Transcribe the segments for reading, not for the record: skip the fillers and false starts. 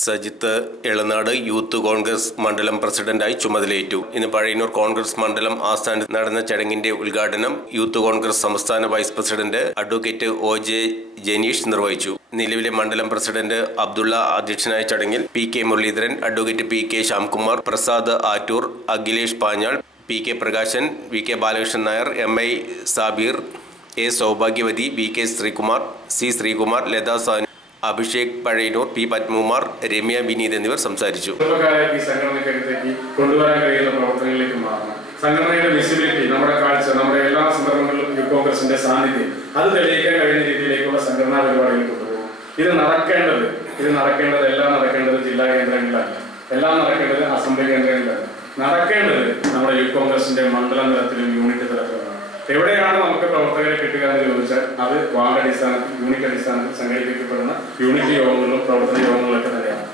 Sajith Elanad youth Congress മണ്ഡലം പ്രസിഡന്റായി ചുമതലയേറ്റു. ഇന്ന് പഴയന്നൂർ കോൺഗ്രസ് മണ്ഡലം ആസ്ഥാനത്ത് നടന്ന ചടങ്ങിന്റെ ഉദ്ഘാടനം യൂത്ത് കോൺഗ്രസ് സംസ്ഥാന vice president advocate OJ Janeesh നിർവഹിച്ചു. നിലവിലെ മണ്ഡലം പ്രസിഡന്റ് അബ്ദുള്ള അധ്യക്ഷനായ ചടങ്ങിൽ PK Muraleedharan, advocate PK Shyamkumar, Prasad Attoor, Akhilesh Panjal, PK Prakashan, VK Balakrishnan Nair, MI Sabeer, A Saubhagyavathi, VK Sreekumar, C Sreekumar, Latha Sanu, Abhishek Pazhayannur, P Padmakumar, Ramya Vineeth എന്നിവർ സംസാരിച്ചു. കൊണ്ടുവരാൻ കഴിയുന്ന പ്രവർത്തനങ്ങളിലേക്ക് മാറണം. സംഘടനയുടെ വിസിബിലിറ്റി, നമ്മുടെ കാഴ്ച, നമ്മുടെ എല്ലാ സന്ദർഭങ്ങളിലും യൂത്ത് കോൺഗ്രസിന്റെ സാന്നിധ്യം അത് തെളിയിക്കാൻ കഴിയുന്ന രീതിയിലേക്കുള്ള സംഘടനാ പരിപാടികൾ കൊണ്ടുപോകും. എല്ലാം നടക്കേണ്ടത് ജില്ലാ കേന്ദ്രങ്ങളിലല്ല, എല്ലാം നടക്കേണ്ടത് അസംബ്ലി കേന്ദ്രങ്ങളിലല്ല. നടക്കേണ്ടത് നമ്മുടെ യൂത്ത് കോൺഗ്രസിന്റെ മണ്ഡലം തലത്തിലും യൂണിറ്റ് തലത്തിലുമാണ്. എവിടെയാണ് നമുക്ക് പ്രവർത്തകരെ കിട്ടുക എന്ന് ചോദിച്ചാൽ അത് വാർഡ് അടിസ്ഥാനത്തിൽ, യൂണിറ്റ് അടിസ്ഥാനത്തിൽ സംഘടിപ്പിക്കപ്പെടുന്ന യൂണിറ്റ് യോഗങ്ങളിലും പ്രവർത്തന യോഗങ്ങളിലൊക്കെ തന്നെയാണ്.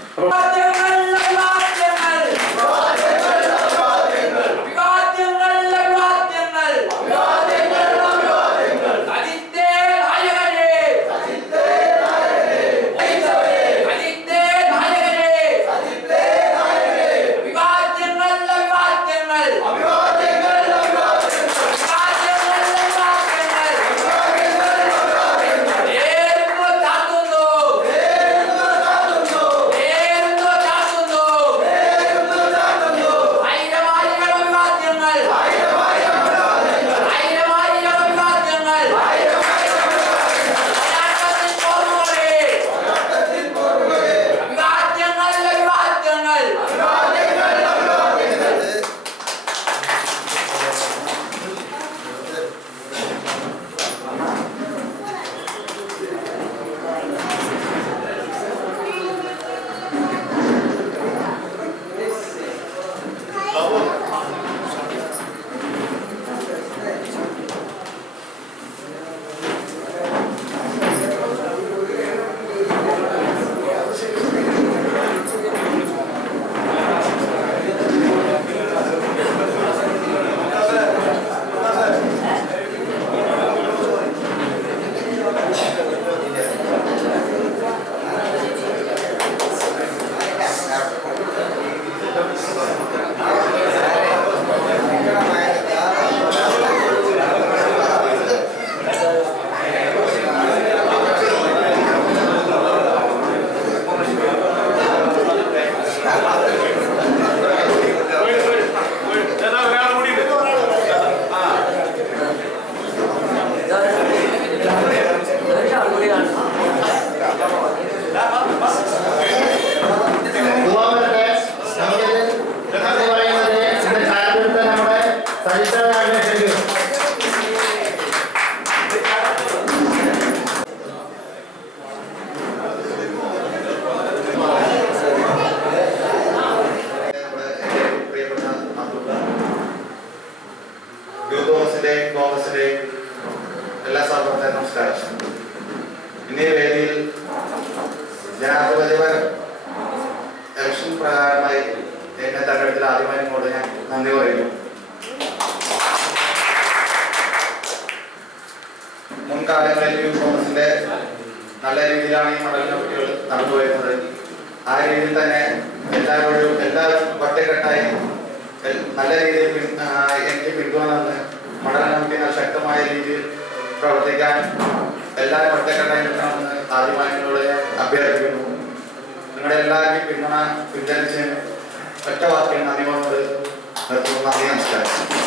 കോൺഗ്രസിന്റെ എല്ലാ സഹപ്രവർത്തകർക്കും നമസ്കാരം. ഇന്നീ വേദിയിൽ ജനാധിപത്യ ഇലക്ഷൻ പ്രകാരമായി എന്നെ തെരഞ്ഞെടുപ്പിൽ ആദ്യമായി ഇങ്ങോട്ട് ഞാൻ നന്ദി പറയുന്നു. മുൻകാലങ്ങളിൽ യൂത്ത് കോൺഗ്രസിന്റെ നല്ല രീതിയിലാണ് ഈ മണ്ഡലം കമ്മിറ്റികൾ നടന്നുവരുന്നത്. ആ രീതിയിൽ തന്നെ എല്ലാവരും ഒറ്റക്കെട്ടായി നല്ല രീതിയിൽ എനിക്ക് പിന്തുണ തന്ന് മണ്ഡലം കമ്മിറ്റി നല്ല ശക്തമായ രീതിയിൽ പ്രവർത്തിക്കാൻ എല്ലാവരും ഒറ്റക്കെട്ടായി നിൽക്കണമെന്ന് ആദ്യമായി നിങ്ങളോട് അഭ്യർത്ഥിക്കുന്നു. നിങ്ങളുടെ എല്ലാവരുടെയും പിന്തുണച്ച് ഒറ്റ വാക്കിൽ നന്ദി പറഞ്ഞത് നിർത്തുന്നു. നന്ദി, നമസ്കാരം.